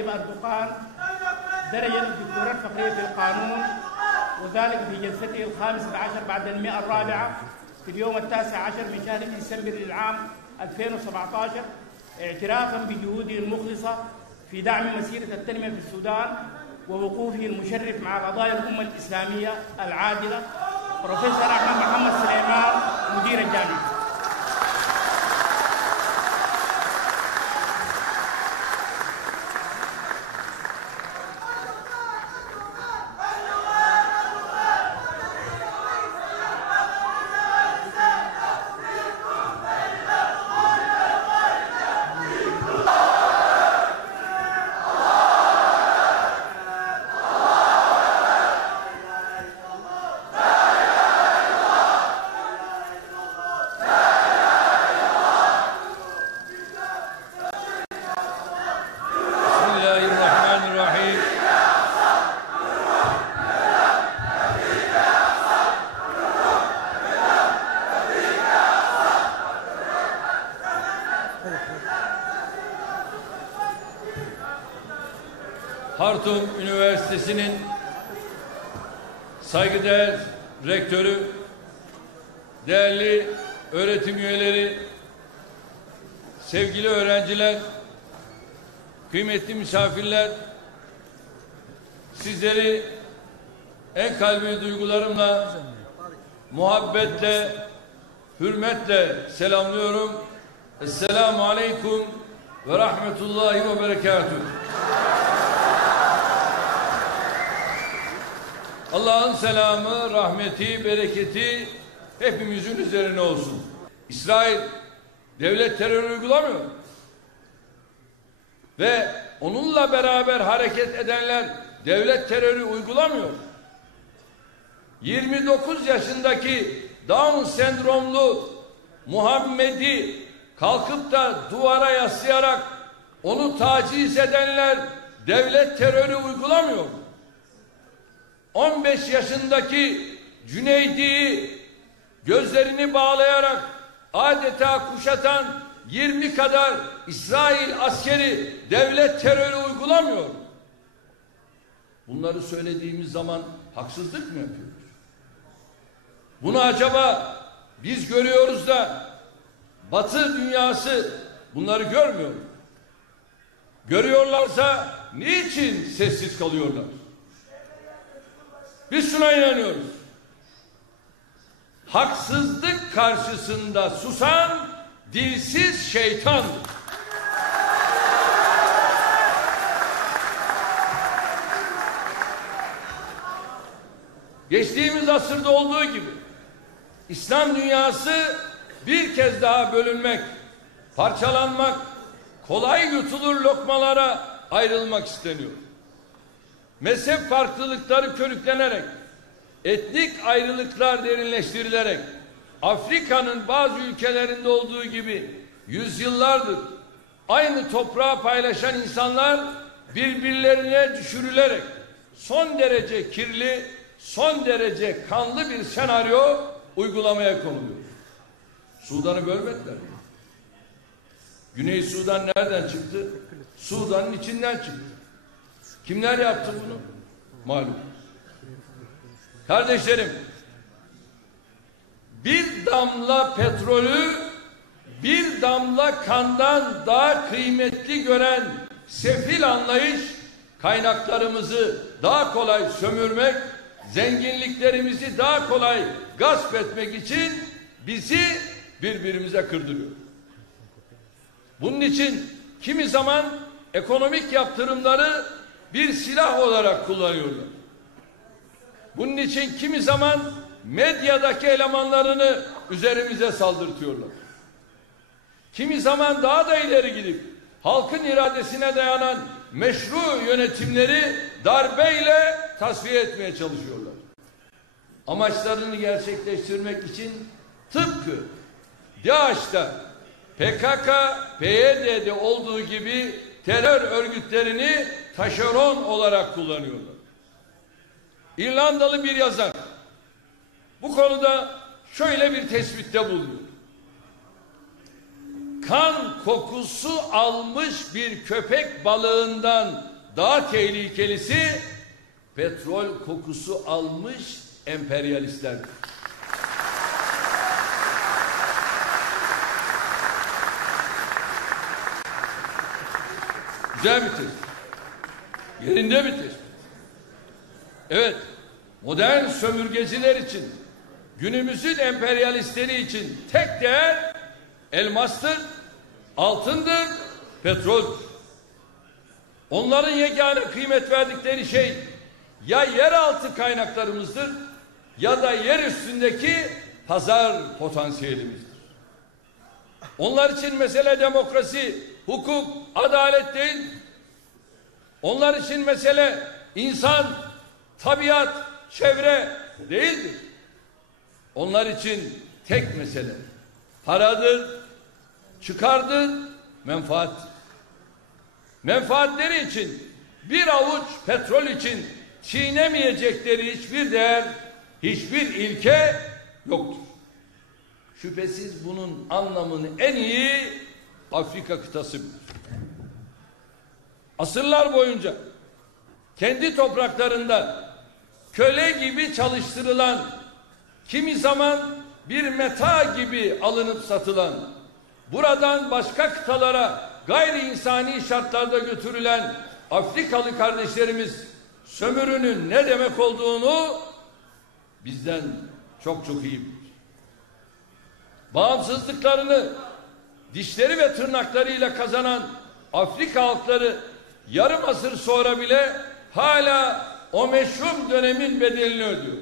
طيب أردوغان درجة الدكتوراه الفقرية في القانون، وذلك في جلسته الخامسة عشر بعد المئة الرابعة في اليوم 19 من شهر ديسمبر للعام 2017، اعترافا بجهوده المخلصة في دعم مسيرة التنمية في السودان ووقوفه المشرف مع قضايا الأمة الإسلامية العادلة. بروفيسور أحمد محمد سليمان، مدير الجامعة. Hartum Üniversitesi'nin saygıdeğer rektörü, değerli öğretim üyeleri, sevgili öğrenciler, kıymetli misafirler, sizleri en kalbi duygularımla, muhabbetle, hürmetle selamlıyorum. Esselamu Aleyküm ve Rahmetullahi ve Berekatuhu. Allah'ın selamı, rahmeti, bereketi hepimizin üzerine olsun. İsrail devlet terörü uygulamıyor. Ve onunla beraber hareket edenler devlet terörü uygulamıyor. 29 yaşındaki Down sendromlu Muhammed'i kalkıp da duvara yaslayarak onu taciz edenler devlet terörü uygulamıyor. 15 yaşındaki Cüneydi'yi gözlerini bağlayarak adeta kuşatan 20 kadar İsrail askeri devlet terörü uygulamıyor. Bunları söylediğimiz zaman haksızlık mı yapıyoruz? Bunu acaba biz görüyoruz da Batı dünyası bunları görmüyor mu? Görüyorlarsa niçin sessiz kalıyorlar? Biz şuna inanıyoruz. Haksızlık karşısında susan dilsiz şeytandır. Geçtiğimiz asırda olduğu gibi İslam dünyası bir kez daha bölünmek, parçalanmak, kolay yutulur lokmalara ayrılmak isteniyor. Mezhep farklılıkları körüklenerek, etnik ayrılıklar derinleştirilerek, Afrika'nın bazı ülkelerinde olduğu gibi yüzyıllardır aynı toprağı paylaşan insanlar birbirlerine düşürülerek son derece kirli, son derece kanlı bir senaryo uygulamaya konuluyor. Sudan'ı bölmediler mi? Güney Sudan nereden çıktı? Sudan'ın içinden çıktı. Kimler yaptı bunu? Malum. Kardeşlerim, bir damla petrolü bir damla kandan daha kıymetli gören sefil anlayış, kaynaklarımızı daha kolay sömürmek, zenginliklerimizi daha kolay gasp etmek için bizi birbirimize kırdırıyor. Bunun için kimi zaman ekonomik yaptırımları bir silah olarak kullanıyorlar. Bunun için kimi zaman medyadaki elemanlarını üzerimize saldırtıyorlar. Kimi zaman daha da ileri gidip halkın iradesine dayanan meşru yönetimleri darbeyle tasfiye etmeye çalışıyorlar. Amaçlarını gerçekleştirmek için tıpkı DAEŞ'ta, PKK, PYD'de olduğu gibi terör örgütlerini taşeron olarak kullanıyorlar. İrlandalı bir yazar bu konuda şöyle bir tespitte bulunuyor. kan kokusu almış bir köpek balığından daha tehlikelisi petrol kokusu almış emperyalistlerdir. Güzel bir tespit. Yerinde bir tespit. Evet, modern sömürgeciler için, günümüzün emperyalistleri için tek değer elmastır, altındır, petroldür. Onların yegane kıymet verdikleri şey ya yeraltı kaynaklarımızdır ya da yer üstündeki pazar potansiyelimizdir. Onlar için mesele demokrasi, hukuk, adalet değil. Onlar için mesele insan, tabiat, çevre değildir. Onlar için tek mesele paradır, çıkardır, menfaattir. Menfaatleri için bir avuç petrol için çiğnemeyecekleri hiçbir değer, hiçbir ilke yoktur. Şüphesiz bunun anlamını en iyi Afrika kıtası bilir. Asırlar boyunca kendi topraklarında köle gibi çalıştırılan, kimi zaman bir meta gibi alınıp satılan, buradan başka kıtalara gayri insani şartlarda götürülen Afrikalı kardeşlerimiz sömürünün ne demek olduğunu bizden çok çok iyi bilir. Bağımsızlıklarını dişleri ve tırnaklarıyla kazanan Afrika halkları yarım asır sonra bile hala o meşhum dönemin bedelini ödüyor.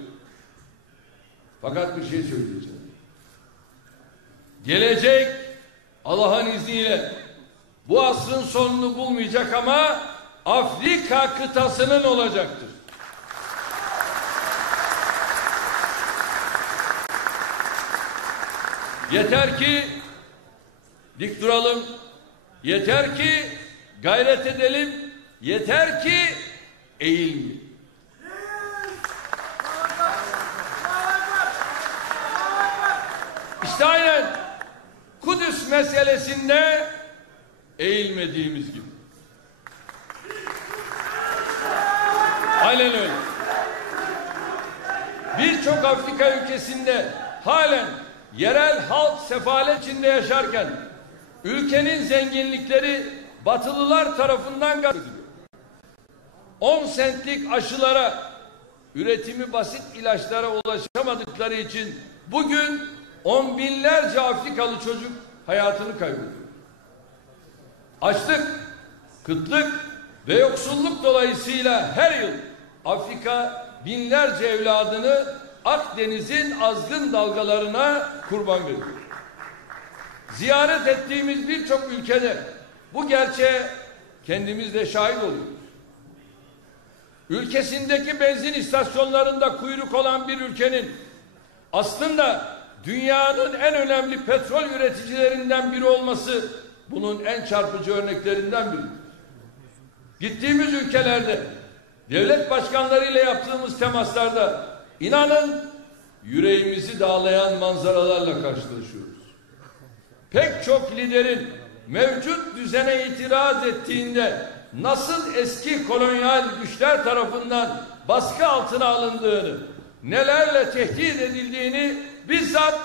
Fakat bir şey söyleyeceğim. Gelecek Allah'ın izniyle bu asrın sonunu bulmayacak ama Afrika kıtasının olacaktır. Yeter ki dik duralım, yeter ki gayret edelim, yeter ki eğilmeyelim. İşte aynen Kudüs meselesinde eğilmediğimiz gibi. Aynen öyle. Birçok Afrika ülkesinde halen yerel halk sefalet içinde yaşarken ülkenin zenginlikleri Batılılar tarafından gasp ediliyor. 10 sentlik aşılara, üretimi basit ilaçlara ulaşamadıkları için bugün on binlerce Afrikalı çocuk hayatını kaybediyor. Açlık, kıtlık ve yoksulluk dolayısıyla her yıl Afrika binlerce evladını Akdeniz'in azgın dalgalarına kurban veriyor. Ziyaret ettiğimiz birçok ülkede bu gerçeğe kendimiz de şahit oluyoruz. Ülkesindeki benzin istasyonlarında kuyruk olan bir ülkenin aslında dünyanın en önemli petrol üreticilerinden biri olması bunun en çarpıcı örneklerinden biridir. Gittiğimiz ülkelerde devlet başkanlarıyla yaptığımız temaslarda inanın yüreğimizi dağlayan manzaralarla karşılaşıyoruz. Pek çok liderin mevcut düzene itiraz ettiğinde nasıl eski kolonyal güçler tarafından baskı altına alındığını, nelerle tehdit edildiğini bizzat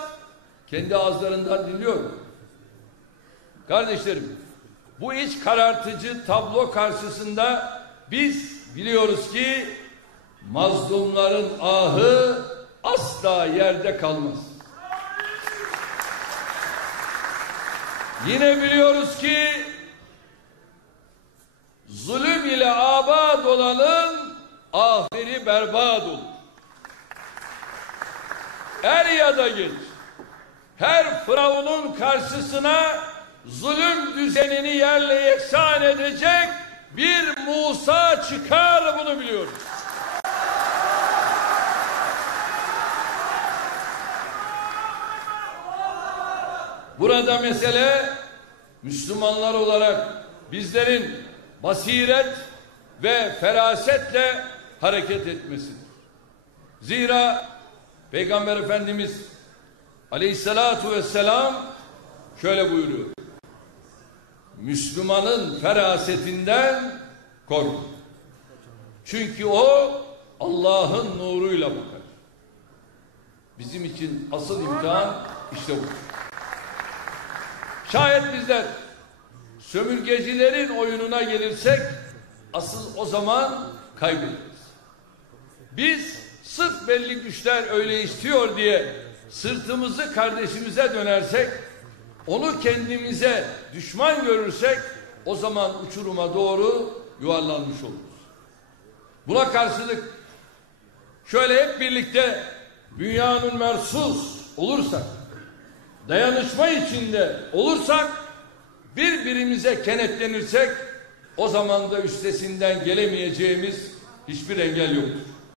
kendi ağızlarından dinliyorum. Kardeşlerim, bu iç karartıcı tablo karşısında biz biliyoruz ki mazlumların ahı asla yerde kalmaz. Yine biliyoruz ki zulüm ile abad olanın ahiri berbat olur. Er ya da geç her firavunun karşısına zulüm düzenini yerle yeksan edecek bir Musa çıkar, bunu biliyoruz. Burada mesele Müslümanlar olarak bizlerin basiret ve ferasetle hareket etmesidir. Zira Peygamber Efendimiz Aleyhissalatu vesselam şöyle buyuruyor: Müslümanın ferasetinden korkun. Çünkü o Allah'ın nuruyla bakar. Bizim için asıl imtihan işte bu. Şayet bizler sömürgecilerin oyununa gelirsek asıl o zaman kaybederiz. Biz sırf belli güçler öyle istiyor diye sırtımızı kardeşimize dönersek, onu kendimize düşman görürsek o zaman uçuruma doğru yuvarlanmış oluruz. Buna karşılık şöyle hep birlikte dünyanın mersus olursak, dayanışma içinde olursak, birbirimize kenetlenirsek o zaman da üstesinden gelemeyeceğimiz hiçbir engel yoktur.